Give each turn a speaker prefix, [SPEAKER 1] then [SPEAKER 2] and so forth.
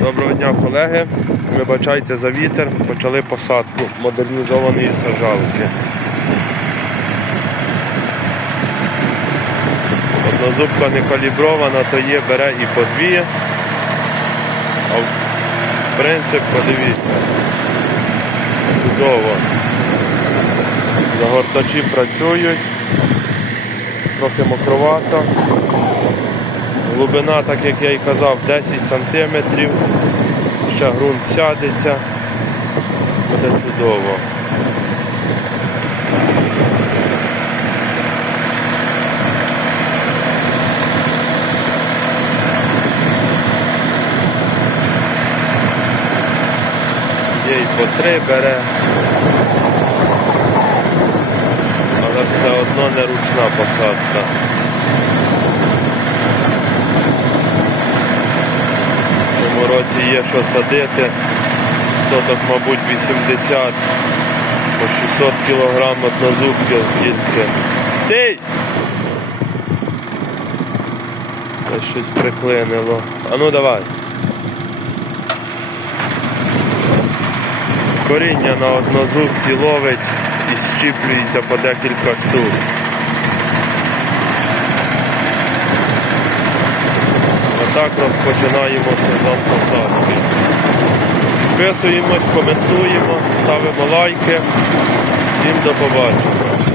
[SPEAKER 1] Доброго дня, колеги. Вибачайте за вітер. Почали посадку модернізованої сажалки. Однозубка не калібрована, то є, бере і по дві. А принцип, подивіться. Чудово. Загортачі працюють. Трохи мокровато. Глибина, так як я і казав, 10 сантиметрів. Ще ґрунт сядеться. Буде чудово. Є і по три бере. Але все одно не ручна посадка. Цьому році є що садити. Соток, мабуть, 80 по 600 кг однозубків тільки. Стій! Ось щось приклинило. А ну давай. Коріння на однозубці ловить і щіплюється по декілька штук. Отак розпочинаємо сезон посадки. Підписуємось, коментуємо, ставимо лайки. Всім до побачення.